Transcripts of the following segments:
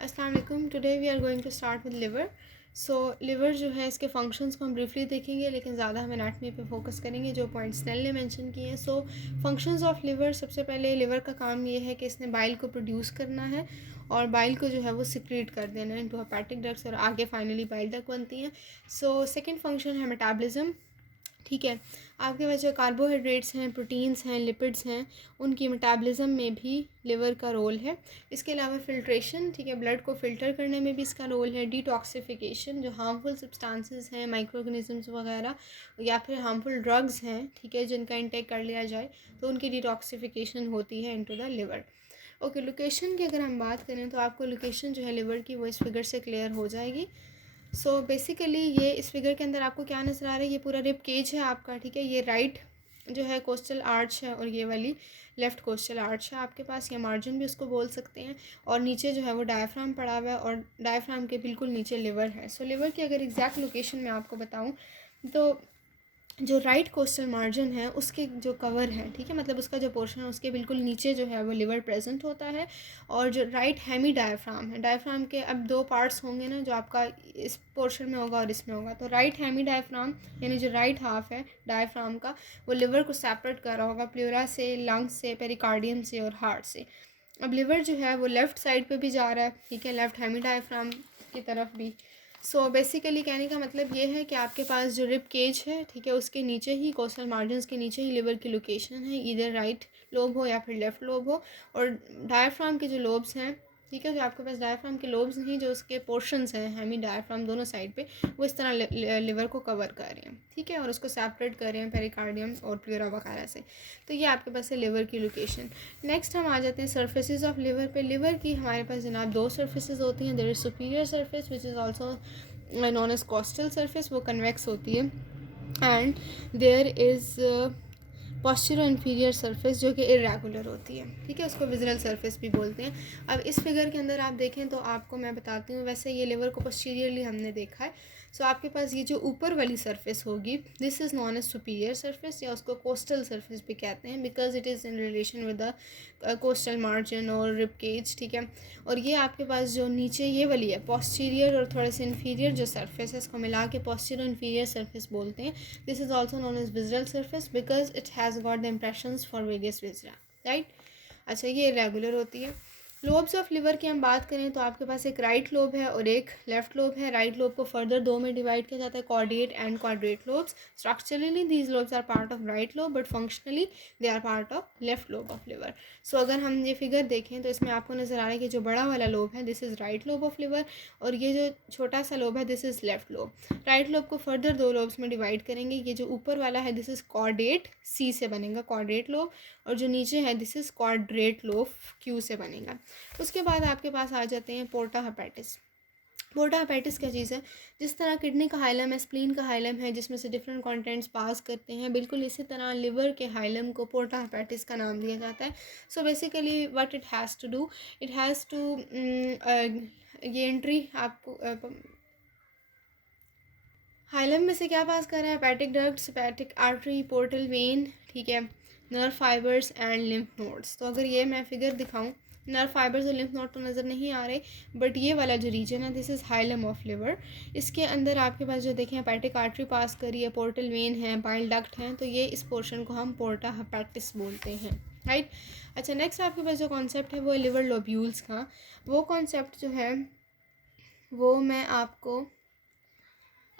अस्सलाम वालेकुम। Today we are going to start with liver. So liver जो है इसके फंक्शंस को हम ब्रीफली देखेंगे, लेकिन ज़्यादा हम एनाटमी पे फोकस करेंगे जो पॉइंट्स नेल ने मेंशन किए हैं। सो फंक्शंस ऑफ लिवर, सबसे पहले लिवर का काम ये है कि इसने बाइल को प्रोड्यूस करना है और बाइल को जो है वो सिक्रीट कर देना है इनटू हेपेटिक डक्ट्स और आगे फाइनली बाइल डक्ट बनती हैं। सो सेकेंड फंक्शन है मेटाबॉलिज्म। ठीक है, आपके पास जो कार्बोहाइड्रेट्स हैं, प्रोटीन्स हैं, लिपिड्स हैं, उनकी मेटाबॉलिज्म में भी लिवर का रोल है। इसके अलावा फिल्ट्रेशन, ठीक है, ब्लड को फ़िल्टर करने में भी इसका रोल है। डिटॉक्सिफिकेशन, जो हार्मफुल सब्सटेंसेस हैं, माइक्रो ऑर्गेनिजम्स वगैरह या फिर हार्मफुल ड्रग्स हैं, ठीक है, जिनका इंटेक कर लिया जाए तो उनकी डिटॉक्सिफिकेशन होती है into the liver. Okay, location की अगर हम बात करें तो आपको लोकेशन जो है लिवर की वो इस फिगर से क्लियर हो जाएगी। सो बेसिकली ये इस फिगर के अंदर आपको क्या नज़र आ रहा है, ये पूरा रिब केज है आपका, ठीक है। ये राइट जो है कोस्टल आर्च है और ये वाली लेफ़्ट कोस्टल आर्च है आपके पास, या मार्जिन भी उसको बोल सकते हैं। और नीचे जो है वो डायफ्राम पड़ा हुआ है और डायफ्राम के बिल्कुल नीचे लिवर है। सो लिवर की अगर एग्जैक्ट लोकेशन मैं आपको बताऊं तो जो राइट कोस्टल मार्जिन है उसके जो कवर है, ठीक है, मतलब उसका जो पोर्शन है उसके बिल्कुल नीचे जो है वो लिवर प्रेजेंट होता है। और जो राइट हेमी डायफ्राम है, डायफ्राम के अब दो पार्ट्स होंगे ना, जो आपका इस पोर्शन में होगा और इसमें होगा। तो राइट हेमी डायफ्राम यानी जो राइट हाफ है डायफ्राम का, वो लिवर को सेपरेट कर रहा होगा प्लूरा से, लंग्स से, पेरिकार्डियम से और हार्ट से। अब लिवर जो है वो लेफ़्ट साइड पे भी जा रहा है, ठीक है, लेफ़्ट हेमी डायफ्राम की तरफ भी। सो बेसिकली कहने का मतलब ये है कि आपके पास जो रिब केज है, ठीक है, उसके नीचे ही कोस्टल मार्जिन्स के नीचे ही लिवर की लोकेशन है, इधर राइट लोब हो या फिर लेफ़्ट लोब हो। और डायफ्राम के जो लोब्स हैं, ठीक है, जो आपके पास डायफ्राम के लोब्स नहीं, जो उसके पोर्शंस हैं हेमी डायफ्राम दोनों साइड पे, वो इस तरह लिवर को कवर कर रहे हैं, ठीक है, और उसको सेपरेट कर रहे हैं पेरिकार्डियम और प्लूरा वगैरह से। तो ये आपके पास है लिवर की लोकेशन। नेक्स्ट हम आ जाते हैं सर्फेसिस ऑफ लिवर पे। लिवर की हमारे पास जनाब दो सर्फेसिस होती हैं। There is superior surface which is also known as costal surface, वो कन्वेक्स होती है। And there is postero inferior surface जो कि इरेगुलर होती है, ठीक है, उसको विजरल सरफेस भी बोलते हैं। अब इस फिगर के अंदर आप देखें तो आपको मैं बताती हूँ, वैसे ये लिवर को पोस्टीरियरली हमने देखा है। सो आपके पास ये जो ऊपर वाली सरफेस होगी, this is known as superior surface, या उसको कोस्टल सरफेस भी कहते हैं, because it is in relation with the costal margin और रिब केज, ठीक है। और ये आपके पास जो नीचे ये वाली है पोस्टीरियर और थोड़े से इन्फीरियर जो सरफेस है, इसको मिला के पोस्टीरियर इन्फीरियर सरफेस बोलते हैं। This is also known as visceral surface because it has got the impressions for various viscera, right. अच्छा, ये रेगुलर होती है। लोब्स ऑफ लिवर की हम बात करें तो आपके पास एक राइट लोब है और एक लेफ्ट लोब है। राइट लोब को फर्दर दो में डिवाइड किया जाता है, caudate and quadrate lobes. Structurally these lobes are part of right lobe but functionally they are part of left lobe of liver. So अगर हम ये फिगर देखें तो इसमें आपको नज़र आ रहा है कि जो बड़ा वाला लोब है this is right lobe of liver, और ये जो छोटा सा लोब है this is left lobe. Right lobe को फर्दर दो लोब्स में डिवाइड करेंगे। ये जो ऊपर वाला है दिस इज़ कॉर्डेट, सी से बनेगा कॉर्डेट लोब, और जो नीचे है this is quadrate lobe, Q से बनेगा। उसके बाद आपके पास आ जाते हैं पोर्टा हेपेटिस। पोर्टा हेपेटिस क्या चीज़ है, जिस तरह किडनी का हाइलम है, स्प्लीन का हाइलम है, जिसमें से डिफरेंट कंटेंट्स पास करते हैं, बिल्कुल इसी तरह लिवर के हाइलम को पोर्टा हेपेटिस का नाम दिया जाता है। So basically what it has to do, it has to ये एंट्री आपको हाइलम में से क्या पास कर रहा है, hepatic ducts, hepatic artery, portal vein, ठीक है, nerve fibres and lymph nodes. तो अगर ये मैं फिगर दिखाऊं, नर्व फाइबर्स और लिम्फ नोड तो नज़र नहीं आ रहे, बट ये वाला जो रीजन है this is hilum of liver. इसके अंदर आपके पास जो देखें हेपेटिक आर्टरी पास करी है, पोर्टल वेन है, बाइल डक्ट हैं, तो ये इस पोर्शन को हम पोर्टा हेपेटिस बोलते हैं, राइट। अच्छा, नेक्स्ट आपके पास जो कॉन्सेप्ट है वो है लिवर लोब्यूल्स का। वो कॉन्सेप्ट जो है वो मैं आपको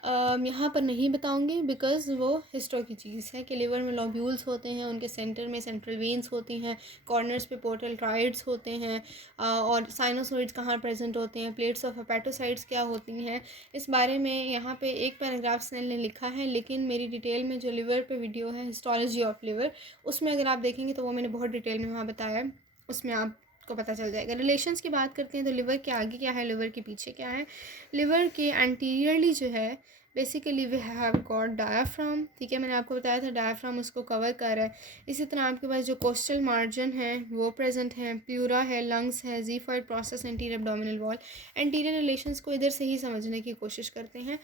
यहाँ पर नहीं बताऊँगी बिकॉज़ वो हिस्ट्री की चीज़ है कि लिवर में लोब्यूल्स होते हैं, उनके सेंटर में सेंट्रल वेन्स होती हैं, कॉर्नर्स पे पोर्टल ट्राइड्स होते हैं, और साइनोसॉइड्स कहाँ प्रेजेंट होते हैं, प्लेट्स ऑफ हेपेटोसाइट्स क्या होती हैं, इस बारे में यहाँ पे एक पैराग्राफ स्नेल ने लिखा है। लेकिन मेरी डिटेल में जो लिवर पे वीडियो है हिस्टोलॉजी ऑफ लिवर, उसमें अगर आप देखेंगे तो वो मैंने बहुत डिटेल में वहाँ बताया है, उसमें आपको पता चल जाएगा। रिलेशंस की बात करते हैं तो लिवर के आगे क्या है, लिवर के पीछे क्या है। लिवर के एंटीरियरली जो है basically we have got diaphragm, ठीक है, मैंने आपको बताया था डायाफ्राम उसको कवर कर रहा है। इसी तरह आपके पास जो कोस्टल मार्जिन है वो प्रेजेंट है, प्यूरा है, लंग्स है, xiphoid process, anterior abdominal wall. Anterior relations को इधर से ही समझने की कोशिश करते हैं।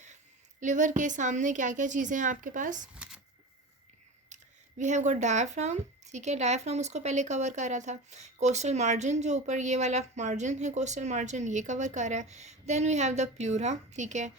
लिवर के सामने क्या क्या चीज़ें हैं आपके पास, वी हैव गॉट डायाफ्राम, ठीक है, डायाफ्राम उसको पहले कवर कर रहा था। कोस्टल मार्जिन जो ऊपर ये वाला मार्जिन है, कोस्टल मार्जिन ये कवर कर रहा है। Then we have the pleura, ठीक है,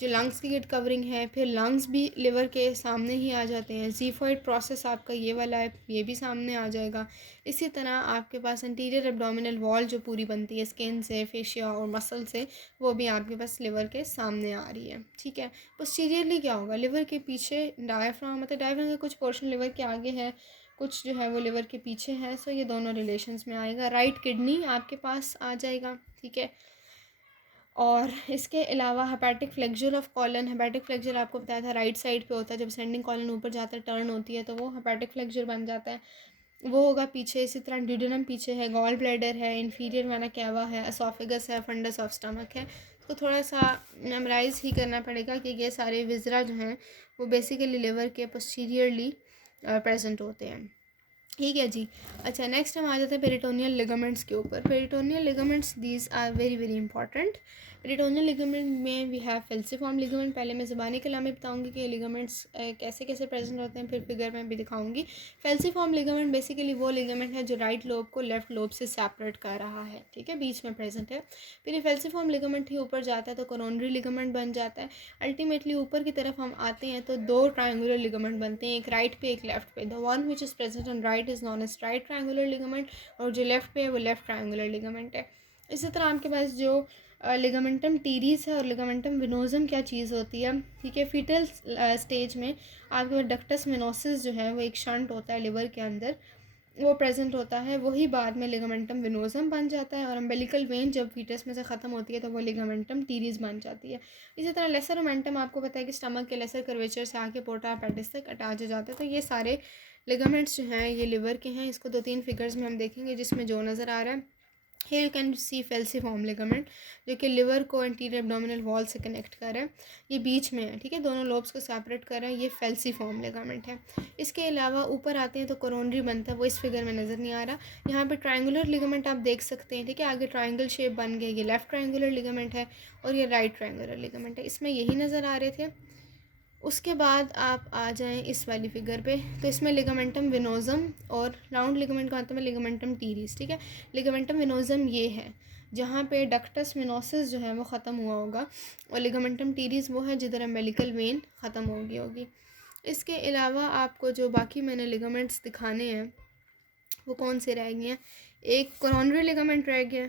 जो लंग्स की गेट कवरिंग है। फिर लंग्स भी लिवर के सामने ही आ जाते हैं। जीफॉइड प्रोसेस आपका ये वाला है, ये भी सामने आ जाएगा। इसी तरह आपके पास इंटीरियर एब्डोमिनल वॉल जो पूरी बनती है स्किन से, फेशिया और मसल से, वो भी आपके पास लिवर के सामने आ रही है, ठीक है। पोस्टीरियरली क्या होगा, लिवर के पीछे डायफ्राम, मतलब डायफ्राम का कुछ पोर्शन लिवर के आगे है, कुछ जो है वो लिवर के पीछे है। सो ये दोनों रिलेशंस में आएगा। राइट किडनी आपके पास आ जाएगा, ठीक है। और इसके अलावा hepatic flexor of colon, hepatic flexor आपको बताया था राइट साइड पे होता है। जब सेंडिंग कॉलन ऊपर जाता है, टर्न होती है, तो वो हेपेटिक फ्लेक्सर बन जाता है, वो होगा पीछे। इसी तरह ड्यूडेनम पीछे है, गॉल ब्लैडर है, इन्फीरियर वाना कैवा है, एसोफेगस है, फंडस ऑफ स्टमक है। तो थोड़ा सा मेमोराइज ही करना पड़ेगा कि ये सारे विजरा जो हैं वो बेसिकली लिवर के पोस्टीरियरली प्रेजेंट होते हैं, ठीक है जी। अच्छा, नेक्स्ट हम आ जाते हैं पेरिटोनियल लिगामेंट्स के ऊपर। Peritoneal ligaments these are very very important. Peritoneal ligament में वी हैव फेल्सिफॉर्म लिगामेंट। पहले मैं ज़बानी कलाम में बताऊंगी कि लिगामेंट्स कैसे कैसे प्रेजेंट होते हैं, फिर फिगर में भी दिखाऊंगी। फेल्सिफॉर्म लिगामेंट बेसिकली वो लिगामेंट है जो राइट लोब को लेफ्ट लोब से सेपरेट कर रहा है, ठीक है, बीच में प्रेजेंट है। फिर ये फेल्सिफॉर्म लिगामेंट ही ऊपर जाता है तो कोरोनरी लिगामेंट बन जाता है। अल्टीमेटली ऊपर की तरफ हम आते हैं तो दो ट्रायंगुलर लिगामेंट बनते हैं, एक राइट पे एक लेफ्ट पे। The one which is present on right is known as right triangular ligament, और जो लेफ्ट पे है वो लेफ्ट ट्रायंगुलर लिगामेंट है। इसी तरह आपके पास जो लिगामेंटम टीरीस है और लिगामेंटम विनोजम क्या चीज़ होती है, ठीक है। फीटल स्टेज में आपके पास डक्टस विनोसिस जो है वो एक शंट होता है लिवर के अंदर, वो प्रेजेंट होता है, वही बाद में लिगामेंटम विनोजम बन जाता है। और अम्बेलिकल वेन जब फीटस में से ख़त्म होती है तो वो लिगामेंटम टीरीज बन जाती है। इसी तरह लेसर ओमेंटम आपको पता है कि स्टमक के लेसर कर्वेचर से आके पोर्टा एपेंडिस तक अटैच हो जाते हैं। तो ये सारे लिगामेंट्स जो हैं ये लिवर के हैं। इसको 2-3 फिगर्स में हम देखेंगे जिसमें जो नज़र आ रहा है। Here you can see falciform ligament जो कि लिवर को एंटीरियर एब्डोमिनल वॉल से कनेक्ट कर रहा है, ये बीच में है, ठीक है, दोनों लोब्स को सेपरेट कर रहा है, ये falciform ligament है। इसके अलावा ऊपर आते हैं तो कोरोनरी बनता है, वो इस फिगर में नज़र नहीं आ रहा। यहाँ पे ट्रायंगुलर लिगामेंट आप देख सकते हैं, ठीक है, आगे ट्रायंगल शेप बन गया, ये लेफ्ट ट्रायंगुलर लिगामेंट है और ये राइट ट्रायंगुलर लिगामेंट है, इसमें यही नज़र आ रहे थे। उसके बाद आप आ जाएं इस वाली फिगर पे, तो इसमें लिगामेंटम विनोजम और राउंड लिगामेंट का मतलब है लिगामेंटम टीरीस, ठीक है। लिगामेंटम विनोजम ये है जहाँ पे डक्टस विनोसिस जो है वो ख़त्म हुआ होगा, और लिगामेंटम टीरीस वो है जिधर अम्बेलिकल वेन ख़त्म होगी। इसके अलावा आपको जो बाकी मैंने लिगामेंट्स दिखाने हैं वो कौन से रह गए हैं, एक कोरोनरी लिगामेंट रह गया।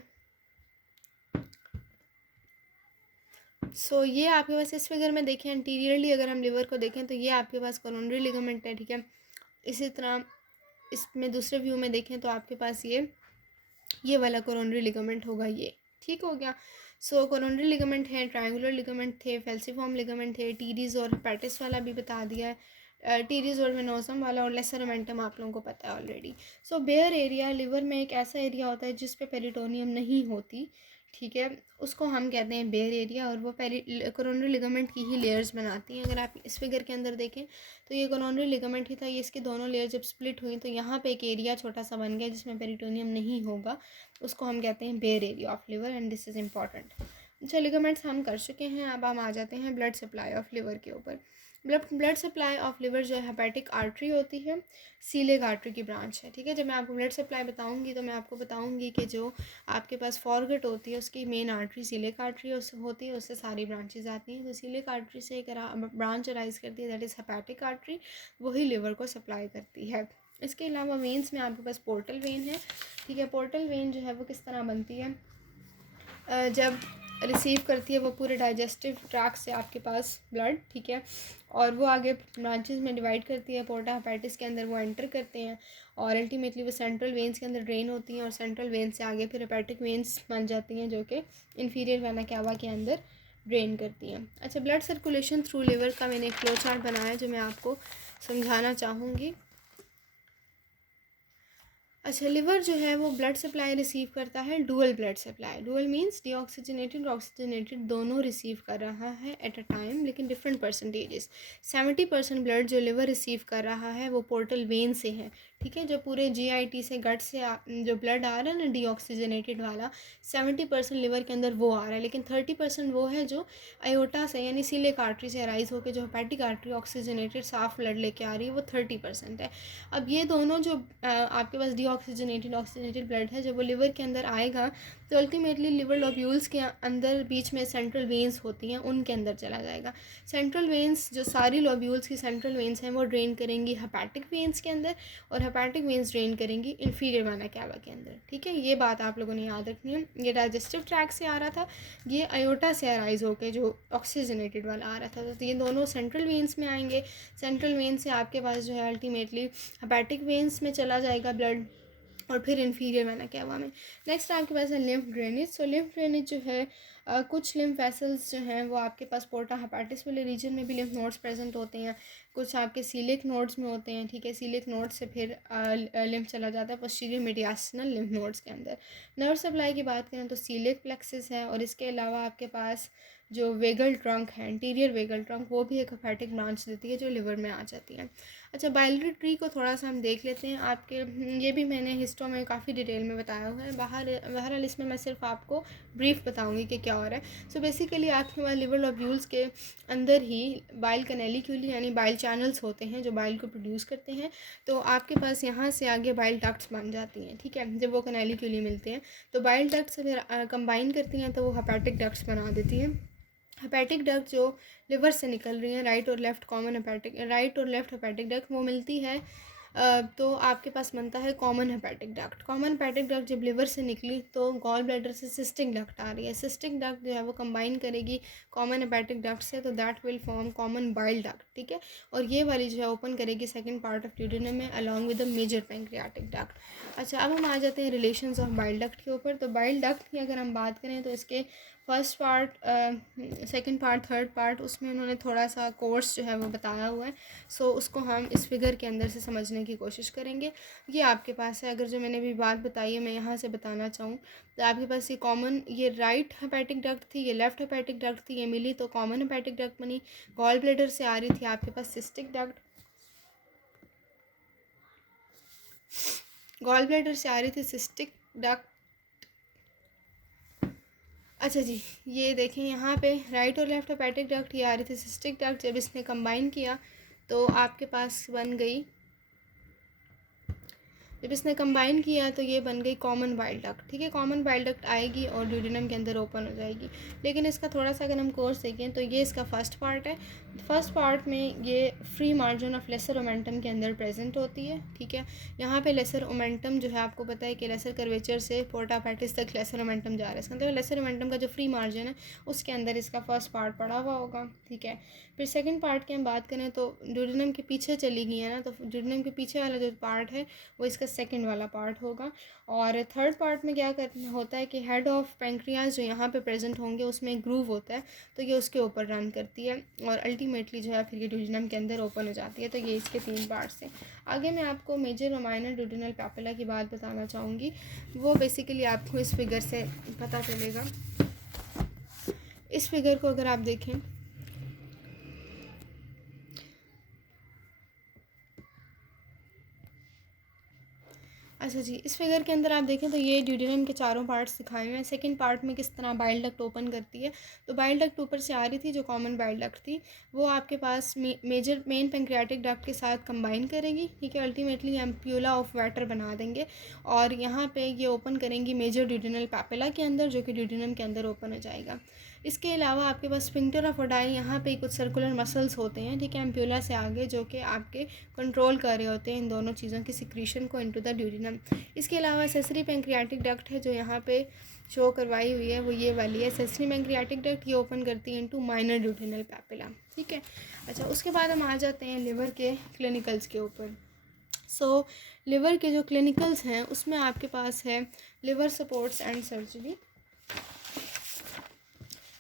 सो ये आपके पास इस फिगर में देखें, एंटीरियरली अगर हम लिवर को देखें तो ये आपके पास कोरोनरी लिगामेंट है, ठीक है। इसी तरह इसमें दूसरे व्यू में देखें तो आपके पास ये वाला कोरोनरी लिगामेंट होगा, ये ठीक हो गया। सो कोरोनरी लिगामेंट है, ट्रायंगुलर लिगामेंट थे, फेल्सिफॉर्म लिगामेंट थे, टीरीज और हेपेटिस वाला भी बता दिया है, टीरीज और विनोसम वाला, और लेसर ओमेंटम आप लोगों को पता है ऑलरेडी। सो बेयर एरिया, लिवर में एक ऐसा एरिया होता है जिस पे पेरिटोनियम नहीं होती, ठीक है, उसको हम कहते हैं बेयर एरिया, और वो कोरोनरी लिगामेंट की ही लेयर्स बनाती हैं। अगर आप इस फिगर के अंदर देखें तो ये कोरोनरी लिगामेंट ही था, ये इसके दोनों लेयर जब स्प्लिट हुई तो यहाँ पे एक एरिया छोटा सा बन गया जिसमें पेरिटोनियम नहीं होगा, उसको हम कहते हैं bare area of liver, and this is important. अच्छा, लिगामेंट्स हम कर चुके हैं, अब हम आ जाते हैं ब्लड सप्लाई ऑफ लिवर के ऊपर। ब्लड सप्लाई ऑफ लिवर जो है हेपेटिक आर्टरी होती है, सीलिक आर्टरी की ब्रांच है, ठीक है। जब मैं आपको ब्लड सप्लाई बताऊंगी तो मैं आपको बताऊंगी कि जो आपके पास फॉरगेट होती है उसकी मेन आर्टरी सीलिक आर्टरी होती है, उससे सारी ब्रांचेज आती हैं। तो सीलिक आर्टरी से एक ब्रांच अराइज करती है, दैट इज़ हेपेटिक आर्टरी, वही लिवर को सप्लाई करती है। इसके अलावा वेन्स में आपके पास पोर्टल वेन है, ठीक है। पोर्टल वेन जो है वो किस तरह बनती है, जब रिसीव करती है वो पूरे डाइजेस्टिव ट्रैक्ट से आपके पास ब्लड, ठीक है, और वो आगे ब्रांचेस में डिवाइड करती है, पोर्टा हेपेटिस के अंदर वो एंटर करते हैं और अल्टीमेटली वो सेंट्रल वेन्स के अंदर ड्रेन होती हैं, और सेंट्रल वेन्स से आगे फिर हेपेटिक वेन्स बन जाती हैं जो कि इन्फीरियर वेना कैवा के अंदर ड्रेन करती हैं। अच्छा, ब्लड सर्कुलेशन थ्रू लिवर का मैंने एक फ्लो चार्ट बनाया जो मैं आपको समझाना चाहूँगी। अच्छा, लिवर जो है वो ब्लड सप्लाई रिसीव करता है, dual blood supply. Dual means deoxygenated और ऑक्सीजनेटेड दोनों रिसीव कर रहा है एट अ टाइम, लेकिन डिफरेंट परसेंटेजेस। 70% ब्लड जो लिवर रिसीव कर रहा है वो पोर्टल वेन से है, ठीक है, जो पूरे GIT से गट से जो ब्लड आ रहा है ना डीऑक्सीजनेटेड वाला 70% लिवर के अंदर वो आ रहा है, लेकिन 30% वो है जो अयोटा से यानी सीलिक आर्टरी से अराइज होकर जो हेपेटिक आर्टरी ऑक्सीजनेटेड साफ ब्लड लेके आ रही है वो 30% है। अब ये दोनों जो आपके पास डीऑक्सीजनेटेड ऑक्सीजनेटेड ब्लड है जब वो लिवर के अंदर आएगा तो अल्टीमेटली लिवर लोब्यूल्स के अंदर बीच में सेंट्रल वेन्स होती हैं उनके अंदर चला जाएगा। सेंट्रल वेन्स जो सारी लोब्यूल्स की सेंट्रल वेन्स हैं वो ड्रेन करेंगी हेपेटिक वेन्स के अंदर और हेपेटिक वेन्स ड्रेन करेंगी इंफीरियर वेना कैवा के अंदर। ठीक है, ये बात आप लोगों ने याद रखनी है। ये डाइजेस्टिव ट्रैक्ट से आ रहा था, ये अयोटा से अराइज होकर जो ऑक्सीजनेटेड वाला आ रहा था, तो ये दोनों सेंट्रल वेन्स में आएंगे। सेंट्रल वेन से आपके पास जो है अल्टीमेटली हेपेटिक वेन्स में चला जाएगा ब्लड और फिर इन्फीरियर वेना कैवा में। नेक्स्ट आपके पास है लिम्फ ड्रेनेज। सो लिम्फ ड्रेनेज जो है कुछ लिम्फ वेसल्स जो हैं वो आपके पास पोर्टा हेपेटिस वाले रीजन में भी लिम्फ नोड्स प्रेजेंट होते हैं, कुछ आपके सीलिक नोड्स में होते हैं। ठीक है, सीलिक नोड से फिर लिम्फ चला जाता है पोस्टीरियर मीडियास्टिनल लिम्फ नोड्स के अंदर। नर्व सप्लाई की बात करें तो सीलिक प्लेक्सिस है और इसके अलावा आपके पास जो वेगल ट्रंक है एंटीरियर वेगल ट्रंक वो भी एक हेपेटिक ब्रांच देती है जो लिवर में आ जाती है। अच्छा, बाइलरी ट्री को थोड़ा सा हम देख लेते हैं। आपके ये भी मैंने हिस्टो में काफ़ी डिटेल में बताया हुआ है, बहरहाल इसमें मैं सिर्फ आपको ब्रीफ बताऊंगी कि क्या हो रहा है। सो बेसिकली आपके पास लिवर लोब्यूल्स के अंदर ही बाइल कैनेलिक्यूली यानी बाइल चैनल्स होते हैं जो बाइल को प्रोड्यूस करते हैं। तो आपके पास यहाँ से आगे बाइल डक्ट्स बन जाती हैं। ठीक है, जब वो कैनेलिक्यूली मिलते हैं तो बाइल डक्ट्स फिर कंबाइन करती हैं तो वो हेपेटिक डक्ट्स बना देती हैं। हेपेटिक डक्ट जो लिवर से निकल रही हैं राइट और लेफ़्ट हेपेटिक डक्ट वो मिलती है तो आपके पास बनता है common hepatic duct. Common hepatic duct जब लिवर से निकली तो गॉल ब्लैडर से सिस्टिक डक्ट आ रही है। सिस्टिक डक्ट जो है वो कंबाइन करेगी कॉमन हेपेटिक डक्ट से तो that will form common bile duct. ठीक है, और ये वाली जो है ओपन करेगी सेकंड पार्ट ऑफ ड्यूडेनम में along with the major pancreatic duct. अच्छा, अब हम आ जाते हैं रिलेशंस ऑफ बाइल डक्ट के ऊपर। तो बाइल डक्ट की अगर हम बात करें तो इसके first part, second part, third part उसमें उन्होंने थोड़ा सा कोर्स जो है वो बताया हुआ है। सो उसको हम इस फिगर के अंदर से समझने की कोशिश करेंगे। ये आपके पास है, अगर जो मैंने अभी बात बताई है मैं यहाँ से बताना चाहूँ तो आपके पास ये कॉमन, ये राइट हेपेटिक डक्ट थी, ये लेफ़्ट हेपेटिक डक्ट थी, ये मिली तो कॉमन हेपेटिक डक्ट बनी। गॉल ब्लैडर से आ रही थी आपके पास सिस्टिक डक्ट, गॉल ब्लैडर से आ रही थी सिस्टिक डक्ट। अच्छा जी, ये देखें यहाँ पे राइट और लेफ़्ट हेपेटिक डक्ट ये आ रही थी सिस्टिक डक्ट। जब इसने कंबाइन किया तो आपके पास बन गई, जब इसने कंबाइन किया तो ये बन गई कॉमन बाइल डक्ट। ठीक है, कॉमन बाइल डक्ट आएगी और ड्यूडेनम के अंदर ओपन हो जाएगी। लेकिन इसका थोड़ा सा अगर हम कोर्स देखें तो ये इसका फर्स्ट पार्ट है। फर्स्ट पार्ट में ये free margin of lesser omentum के अंदर प्रेजेंट होती है। ठीक है, यहाँ पे लेसर ओमेंटम जो है आपको पता है कि लेसर कर्वेचर से पोर्टा हेपेटिस तक लेसर ओमेंटम जा रहा है। इसका मतलब लेसर ओमेंटम का जो फ्री मार्जिन है उसके अंदर इसका फर्स्ट पार्ट पड़ा हुआ होगा। ठीक है, फिर सेकंड पार्ट की हम बात करें तो ड्यूडेनम के पीछे चली गई है ना, तो ड्यूडेनम के पीछे वाला जो पार्ट है वो इसका सेकंड वाला पार्ट होगा। और थर्ड पार्ट में क्या करना होता है कि हेड ऑफ पैंक्रियाज जो यहाँ पे प्रेजेंट होंगे उसमें एक ग्रूव होता है तो ये उसके ऊपर रन करती है और अल्टीमेटली जो है फिर ये ड्यूडेनम के अंदर ओपन हो जाती है। तो ये इसके 3 पार्ट्स हैं। आगे मैं आपको मेजर और माइनर ड्यूडेनल पैपिला की बात बताना चाहूँगी, वो बेसिकली आपको इस फिगर से पता चलेगा। इस फिगर को अगर आप देखें अच्छा जी, इस फिगर के अंदर आप देखें तो ये ड्यूडेनम के चारों पार्ट्स दिखाए हुए हैं। सेकंड पार्ट में किस तरह बाइल डक्ट ओपन करती है, तो बाइल डक्ट ऊपर से आ रही थी जो कॉमन बाइल डक्ट थी वो आपके पास मेन पैंक्रियाटिक डक्ट के साथ कंबाइन करेगी। ठीक है, अल्टीमेटली एम्प्यूला ऑफ वाटर बना देंगे और यहाँ पे ये ओपन करेंगी मेजर ड्यूडेनल पैपिला के अंदर जो कि ड्यूडेनम के अंदर ओपन हो जाएगा। इसके अलावा आपके पास स्फिंक्टर ऑफ ओडाई, यहाँ पे कुछ सर्कुलर मसल्स होते हैं। ठीक है, एम्प्यूला से आगे जो कि आपके कंट्रोल कर रहे होते हैं इन दोनों चीज़ों की सिक्रीशन को इनटू द ड्यूडेनम। इसके अलावा सेसरी पैंक्रियाटिक डक्ट है जो यहाँ पे शो करवाई हुई है वो ये वाली है सेसरी पैंक्रियाटिक डक्ट, ये ओपन करती है इनटू माइनर ड्यूडेनल पैपिला। ठीक है, अच्छा उसके बाद हम आ जाते हैं लिवर के क्लिनिकल्स के ऊपर। सो लिवर के जो क्लिनिकल्स हैं उसमें आपके पास है लिवर सपोर्ट्स एंड सर्जरी।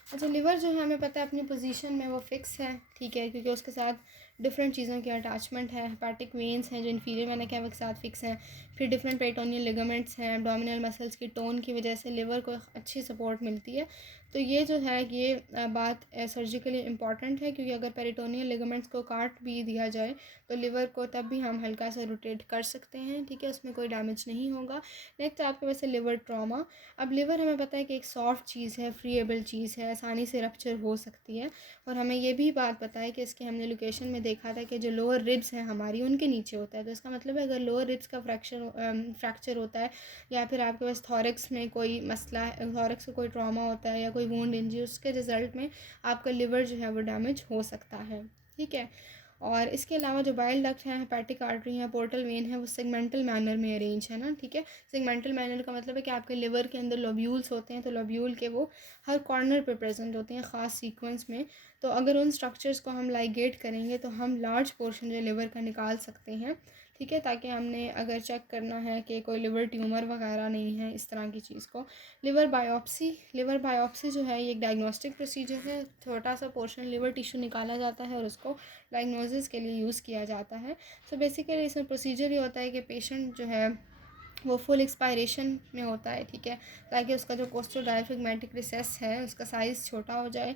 अच्छा, लिवर जो है हमें पता है अपनी पोजीशन में वो फिक्स है। ठीक ठीक है, क्योंकि उसके साथ डिफरेंट चीज़ों की अटैचमेंट है। हेपेटिक वेन्स हैं जो इन्फीरियर वेना कैवा के साथ फिक्स हैं, फिर डिफरेंट पेरिटोनियल लिगामेंट्स हैं, एब्डोमिनल मसल्स की टोन की वजह से लिवर को अच्छी सपोर्ट मिलती है। तो ये जो है ये बात सर्जिकली इम्पॉर्टेंट है, क्योंकि अगर पेरिटोनियल लिगामेंट्स को काट भी दिया जाए तो लिवर को तब भी हम हल्का सा रोटेट कर सकते हैं, ठीक है, उसमें कोई डैमेज नहीं होगा। नेक्स्ट आपके वैसे लिवर ट्रॉमा। अब लिवर हमें पता है कि एक सॉफ्ट चीज़ है, फ्रीएबल चीज़ है, आसानी से रप्चर हो सकती है। और हमें ये भी बात पता है कि इसके हमने लोकेशन में देखा था कि जो लोअर रिब्स हैं हमारी उनके नीचे होता है। तो इसका मतलब है अगर लोअर रिब्स का फ्रैक्चर होता है या फिर आपके पास थॉरक्स में कोई मसला है, थॉरक्स का कोई ट्रॉमा होता है या कोई वुंड इंजरी, उसके रिज़ल्ट में आपका लिवर जो है वो डैमेज हो सकता है, ठीक है। और इसके अलावा जो बाइल डक्ट है, हेपेटिक आर्टरी है, पोर्टल वेन है, वो सेगमेंटल मैनर में अरेंज है ना, ठीक है। सेगमेंटल मैनर का मतलब है कि आपके लिवर के अंदर लोब्यूल्स होते हैं, तो लोब्यूल के वो हर कॉर्नर पे प्रेजेंट होते हैं ख़ास सीक्वेंस में। तो अगर उन स्ट्रक्चर्स को हम लाइगेट करेंगे तो हम लार्ज पोर्शन जो लिवर का निकाल सकते हैं, ठीक है, ताकि हमने अगर चेक करना है कि कोई लिवर ट्यूमर वगैरह नहीं है, इस तरह की चीज़ को। लिवर बायोप्सी जो है ये एक डायग्नोस्टिक प्रोसीजर है। छोटा सा पोर्शन लिवर टिश्यू निकाला जाता है और उसको डायग्नोसिस के लिए यूज़ किया जाता है। सो बेसिकली इसमें प्रोसीजर ये होता है कि पेशेंट जो है वो फुल एक्सपायरेशन में होता है, ठीक है, ताकि उसका जो कोस्टल डायफ्रेगमेटिक रिसेस है उसका साइज़ छोटा हो जाए,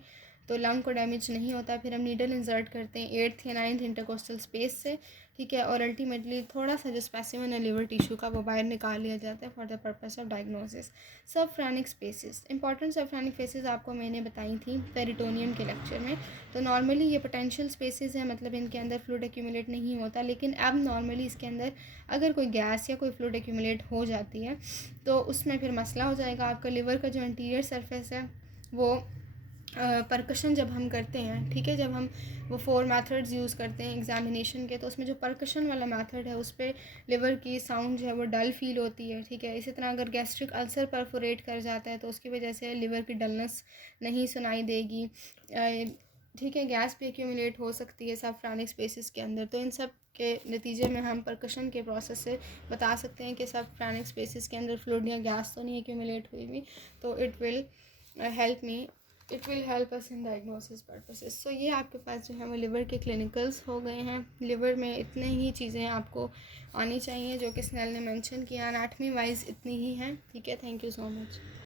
तो लंग को डैमेज नहीं होता। फिर हम नीडल इंसर्ट करते हैं 8th या 9th इंटरकोस्टल स्पेस से, ठीक है, और अल्टीमेटली थोड़ा सा जो स्पेसिमेन है लिवर टिश्यू का वो बाहर निकाल लिया जाता है for the purpose of diagnosis. Subphrenic spaces, important subphrenic spaces आपको मैंने बताई थी पेरिटोनियम के लेक्चर में। तो नॉर्मली ये पोटेंशियल स्पेसिस है, मतलब इनके अंदर फ्लूइड एक्यूमुलेट नहीं होता, लेकिन अब नॉर्मली इसके अंदर अगर कोई गैस या कोई फ्लूइड एक्यूमुलेट हो जाती है तो उसमें फिर मसला हो जाएगा। आपका लिवर का जो इंटीरियर सरफेस है वो परकशन जब हम करते हैं, ठीक है, जब हम वो 4 मेथड्स यूज़ करते हैं एग्जामिनेशन के, तो उसमें जो परकशन वाला मेथड है उस पर लिवर की साउंड जो है वो डल फील होती है, ठीक है। इसी तरह अगर गैस्ट्रिक अल्सर परफोरेट कर जाता है तो उसकी वजह से लिवर की डलनेस नहीं सुनाई देगी, ठीक है। गैस भी एक्यूमुलेट हो सकती है सबफ्रेनिक स्पेसिस के अंदर। तो इन सब के नतीजे में हम परकशन के प्रोसेस से बता सकते हैं कि सबफ्रेनिक स्पेसिस के अंदर फ्लूइड या गैस तो नहीं एक्यूमुलेट हुई हुई। तो it will help us in diagnosis purposes. So ये आपके पास जो है वो लिवर के क्लिनिकल्स हो गए हैं। लिवर में इतने ही चीज़ें आपको आनी चाहिए जो कि स्नेल ने मेंशन किया, एनाटमी वाइज इतनी ही हैं, ठीक है। Thank you so much.